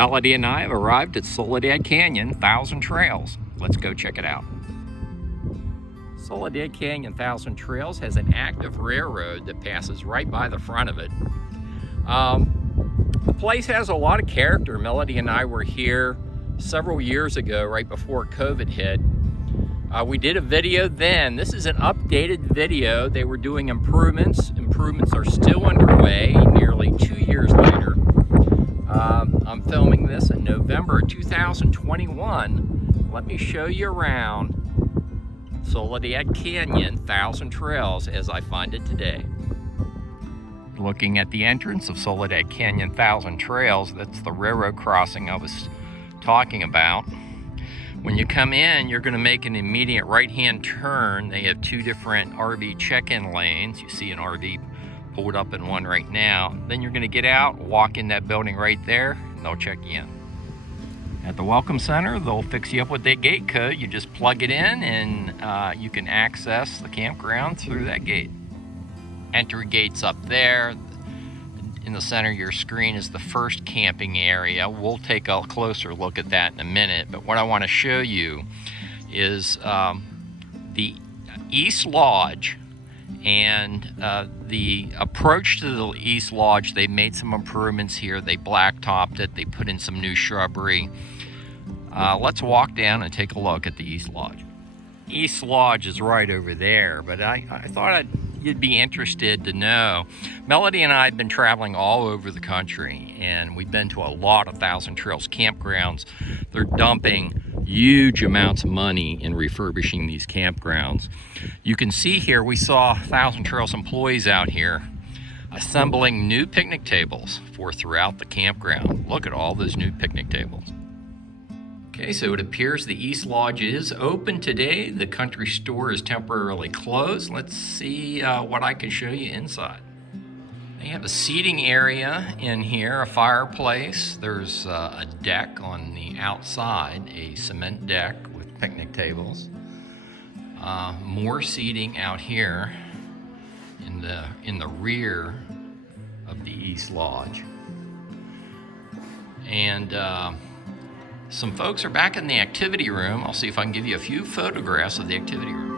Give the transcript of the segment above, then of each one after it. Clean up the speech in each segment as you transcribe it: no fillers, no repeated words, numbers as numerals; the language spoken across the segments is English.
Melody and I have arrived at Soledad Canyon Thousand Trails. Let's go check it out. Soledad Canyon Thousand Trails has an active railroad that passes right by the front of it. The place has a lot of character. Melody and I were here several years ago, right before COVID hit. We did a video then. This is an updated video. They were doing improvements. Improvements are still underway nearly 2 years later. I'm filming this in November 2021. Let me show you around Soledad Canyon Thousand Trails as I find it today. Looking at the entrance of Soledad Canyon Thousand Trails, that's the railroad crossing I was talking about. When you come in, you're going to make an immediate right-hand turn. They have two different RV check-in lanes. You see an RV pulled up in one right now. Then you're going to get out, walk in that building right there, and they'll check you in. At the Welcome Center, they'll fix you up with that gate code. You just plug it in, and you can access the campground through that gate. Entry gate's up there. In the center of your screen is the first camping area. We'll take a closer look at that in a minute, but what I want to show you is the East Lodge and the approach to the East Lodge. They made some improvements here. They blacktopped it. They put in some new shrubbery. Let's walk down and take a look at the East Lodge. East Lodge is right over there, but I thought you'd be interested to know. Melody and I have been traveling all over the country, and we've been to a lot of Thousand Trails campgrounds. They're dumping huge amounts of money in refurbishing these campgrounds. You can see here, we saw Thousand Trails employees out here assembling new picnic tables for throughout the campground. Look at all those new picnic tables. Okay, so it appears the East Lodge is open today. The country store is temporarily closed. Let's see what I can show you inside. They have a seating area in here, a fireplace. There's a deck on the outside, a cement deck with picnic tables. More seating out here in the rear of the East Lodge. And some folks are back in the activity room. I'll see if I can give you a few photographs of the activity room.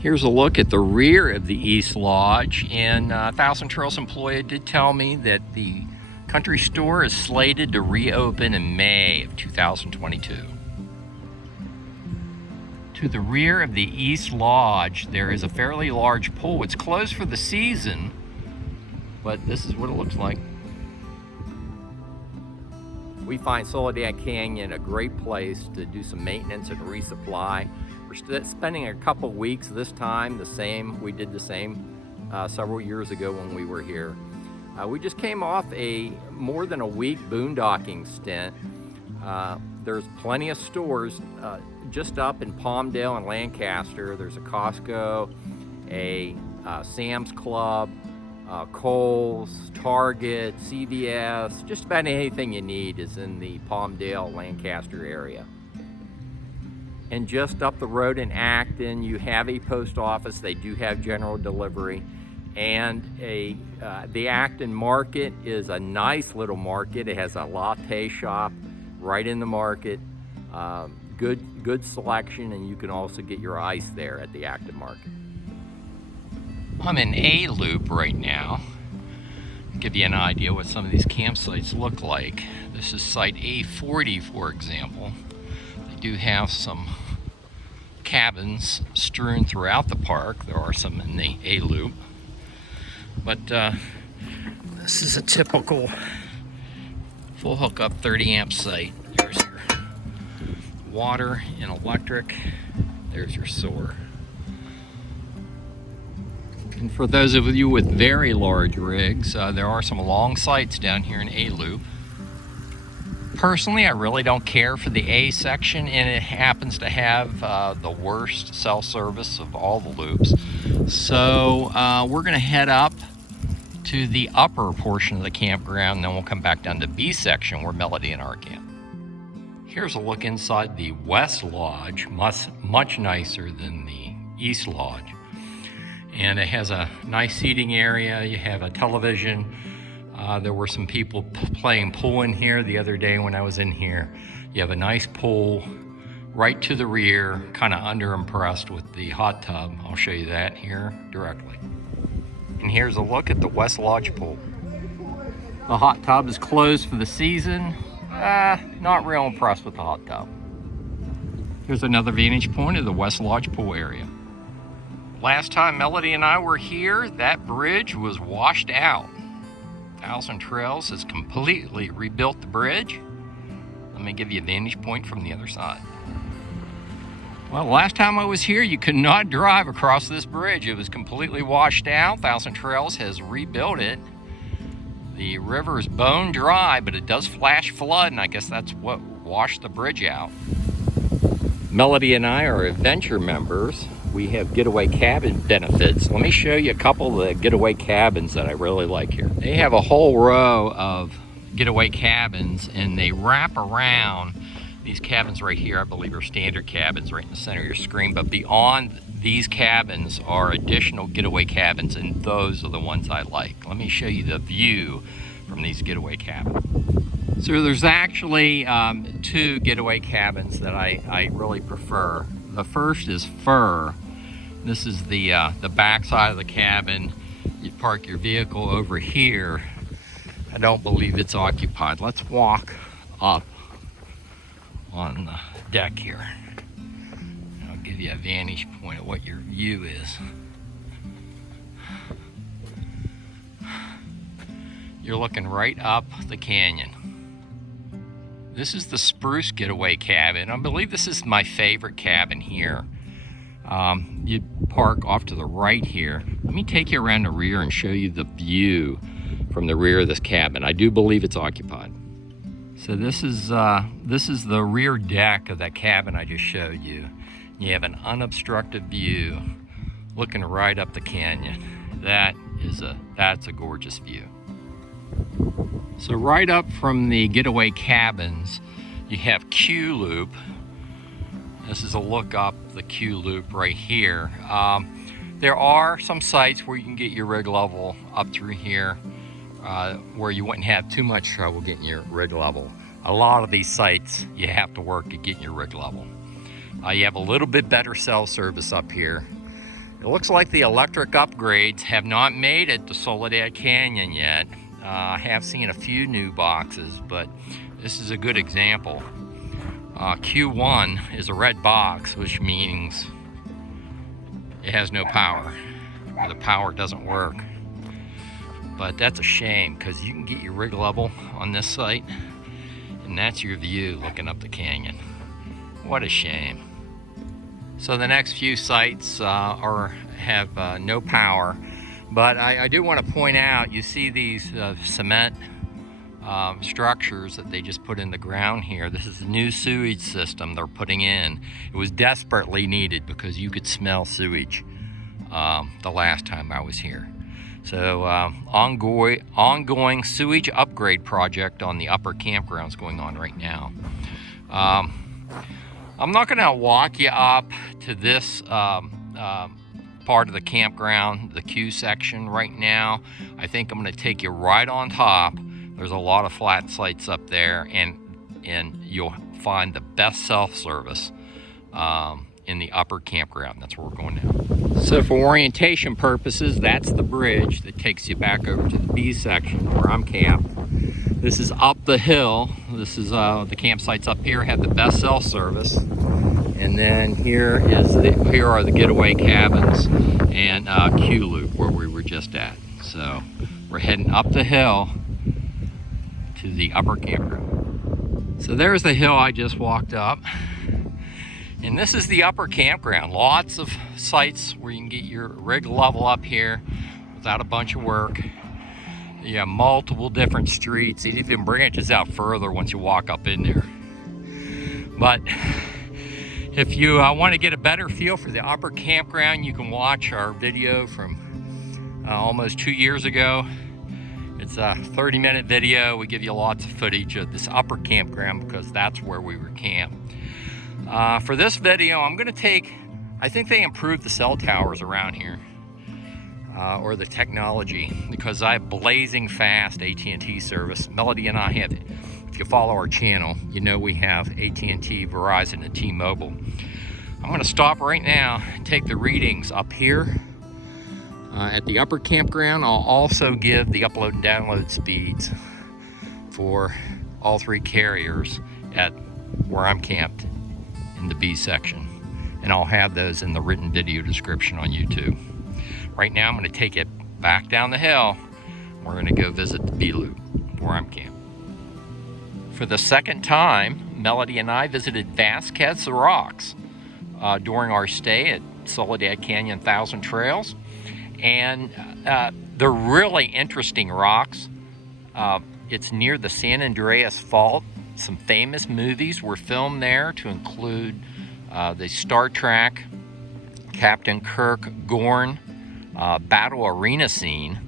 Here's a look at the rear of the East Lodge, and Thousand Trails employee did tell me that the country store is slated to reopen in May of 2022. To the rear of the East Lodge, there is a fairly large pool. It's closed for the season, but this is what it looks like. We find Soledad Canyon a great place to do some maintenance and resupply. We're spending a couple weeks this time, we did the same several years ago when we were here. We just came off a more than a week boondocking stint. There's plenty of stores just up in Palmdale and Lancaster. There's a Costco, a Sam's Club, Kohl's, Target, CVS, just about anything you need is in the Palmdale, Lancaster area. And just up the road in Acton, you have a post office. They do have general delivery. And the Acton market is a nice little market. It has a latte shop right in the market. Good selection, and you can also get your ice there at the Acton market. I'm in A Loop right now. I'll give you an idea what some of these campsites look like. This is site A40, for example. They do have some cabins strewn throughout the park. There are some in the A Loop. But this is a typical full hookup 30 amp site. There's your water and electric. There's your sewer. And for those of you with very large rigs, there are some long sites down here in A Loop. Personally, I really don't care for the A section, and it happens to have the worst cell service of all the loops. So we're going to head up to the upper portion of the campground, and then we'll come back down to B section where Melody and I camp. Here's a look inside the West Lodge, much nicer than the East Lodge. And it has a nice seating area. You have a television. There were some people playing pool in here the other day when I was in here. You have a nice pool right to the rear, kind of underimpressed with the hot tub. I'll show you that here directly. And here's a look at the West Lodge pool. The hot tub is closed for the season. Not real impressed with the hot tub. Here's another vantage point of the West Lodge pool area. Last time Melody and I were here, that bridge was washed out. Thousand Trails has completely rebuilt the bridge. Let me give you a vantage point from the other side. Well, last time I was here, you could not drive across this bridge. It was completely washed out. Thousand Trails has rebuilt it. The river is bone dry, but it does flash flood, and I guess that's what washed the bridge out. Melody and I are adventure members. We have getaway cabin benefits. Let me show you a couple of the getaway cabins that I really like here. They have a whole row of getaway cabins, and they wrap around. These cabins right here, I believe, are standard cabins right in the center of your screen, but beyond these cabins are additional getaway cabins, and those are the ones I like. Let me show you the view from these getaway cabins. So there's actually two getaway cabins that I really prefer. The first is Fur. This is the back side of the cabin. You park your vehicle over here. I don't believe it's occupied. Let's walk up on the deck here. I'll give you a vantage point of what your view is. You're looking right up the canyon. This is the Spruce Getaway Cabin. I believe this is my favorite cabin here. You park off to the right here. Let me take you around the rear and show you the view from the rear of this cabin. I do believe it's occupied. So this is the rear deck of that cabin I just showed you. You have an unobstructed view looking right up the canyon. That's a gorgeous view. So right up from the getaway cabins, you have Q Loop. This is a look up the Q Loop right here. There are some sites where you can get your rig level up through here, where you wouldn't have too much trouble getting your rig level. A lot of these sites, you have to work at getting your rig level. You have a little bit better cell service up here. It looks like the electric upgrades have not made it to Soledad Canyon yet. I have seen a few new boxes, but this is a good example. Q1 is a red box, which means it has no power. The power doesn't work. But that's a shame, because you can get your rig level on this site, and that's your view looking up the canyon. What a shame. So the next few sites have no power. But I do want to point out, you see these cement structures that they just put in the ground here. This is a new sewage system they're putting in. It was desperately needed because you could smell sewage the last time I was here. So ongoing sewage upgrade project on the upper campgrounds going on right now. I'm not going to walk you up to this part of the campground, the Q section right now. I think I'm going to take you right on top. There's a lot of flat sites up there, and you'll find the best self-service in the upper campground. That's where we're going now. So for orientation purposes, that's the bridge that takes you back over to the B section where I'm camped. This is up the hill. This is the campsites up here have the best self-service. And then here are the getaway cabins and Q Loop where we were just at. So we're heading up the hill to the upper campground. So there's the hill I just walked up. And this is the upper campground. Lots of sites where you can get your rig level up here without a bunch of work. You have multiple different streets. It even branches out further once you walk up in there. But if you want to get a better feel for the upper campground, you can watch our video from almost 2 years ago. It's a 30-minute video. We give you lots of footage of this upper campground because that's where we were camped. For this video, I'm going to I think they improved the cell towers around here. or the technology, because I have blazing fast AT&T service. Melody and I have it. If you follow our channel, you know we have AT&T, Verizon, and T-Mobile. I'm going to stop right now and take the readings up here at the upper campground. I'll also give the upload and download speeds for all three carriers at where I'm camped in the B section. And I'll have those in the written video description on YouTube. Right now I'm going to take it back down the hill. We're going to go visit the B loop where I'm camped. For the second time, Melody and I visited Vasquez Rocks during our stay at Soledad Canyon Thousand Trails. And they're really interesting rocks. It's near the San Andreas Fault. Some famous movies were filmed there, to include the Star Trek Captain Kirk Gorn battle arena scene.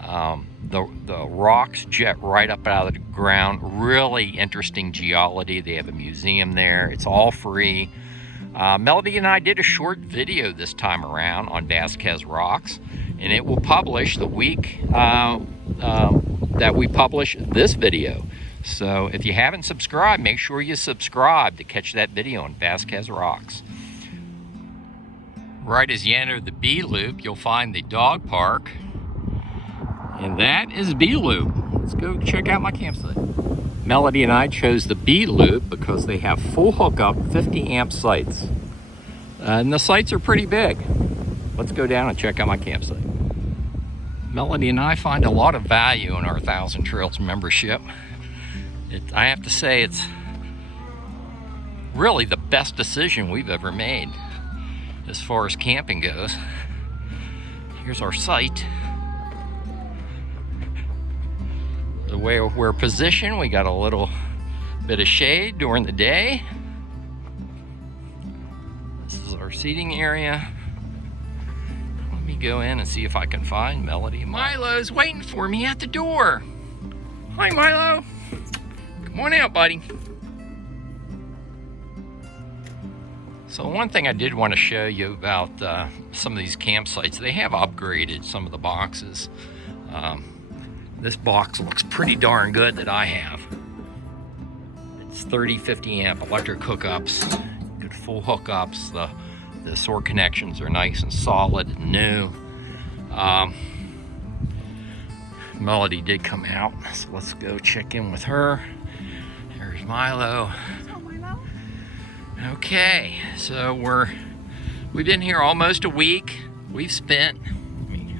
The rocks jet right up out of the ground. Really interesting geology. They have a museum there. It's all free. Melody and I did a short video this time around on Vasquez Rocks, and it will publish the week that we publish this video. So if you haven't subscribed, make sure you subscribe to catch that video on Vasquez Rocks. Right as you enter the B loop, you'll find the dog park, and that is B loop. Let's go check out my campsite. Melody and I chose the B loop because they have full hookup 50 amp sites. And the sites are pretty big. Let's go down and check out my campsite. Melody and I find a lot of value in our Thousand Trails membership. I have to say, it's really the best decision we've ever made as far as camping goes. Here's our site. The way we're positioned, we got a little bit of shade during the day. This is our seating area. Let me go in and see if I can find Melody. Milo's waiting for me at the door. Hi, Milo. Come on out, buddy. So one thing I did want to show you about some of these campsites, they have upgraded some of the boxes. This box looks pretty darn good that I have. It's 30, 50 amp electric hookups, good full hookups. The SOAR connections are nice and solid and new. Melody did come out, so let's go check in with her. There's Milo. Oh, Milo. Okay, so we've been here almost a week. We've spent, let me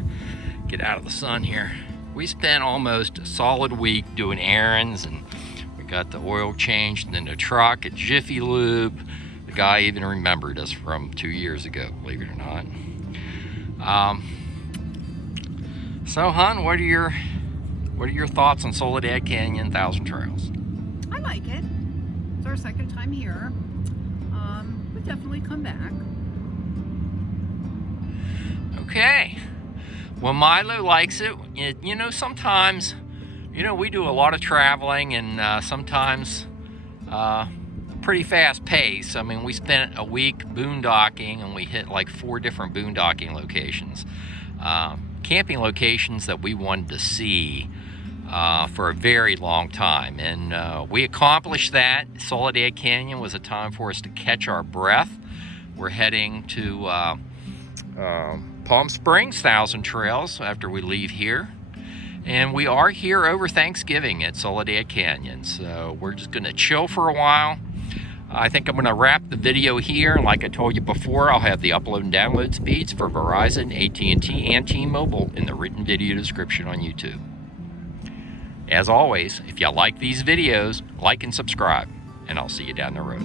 get out of the sun here. We spent almost a solid week doing errands, and we got the oil changed in the truck at Jiffy Lube. The guy even remembered us from 2 years ago, believe it or not. So, hon, what are your thoughts on Soledad Canyon Thousand Trails? I like it. It's our second time here. We'll definitely come back. Okay. Well, Milo likes it. You know, sometimes, we do a lot of traveling, and sometimes pretty fast pace. I mean, we spent a week boondocking, and we hit like 4 different boondocking locations. Camping locations that we wanted to see for a very long time. And we accomplished that. Soledad Canyon was a time for us to catch our breath. We're heading to Palm Springs Thousand Trails after we leave here, and we are here over Thanksgiving at Soledad Canyon, so we're just gonna chill for a while. I think I'm gonna wrap the video here. Like I told you before, I'll have the upload and download speeds for Verizon, AT&T, and T-Mobile in the written video description on YouTube. As always, if you like these videos, like and subscribe, and I'll see you down the road.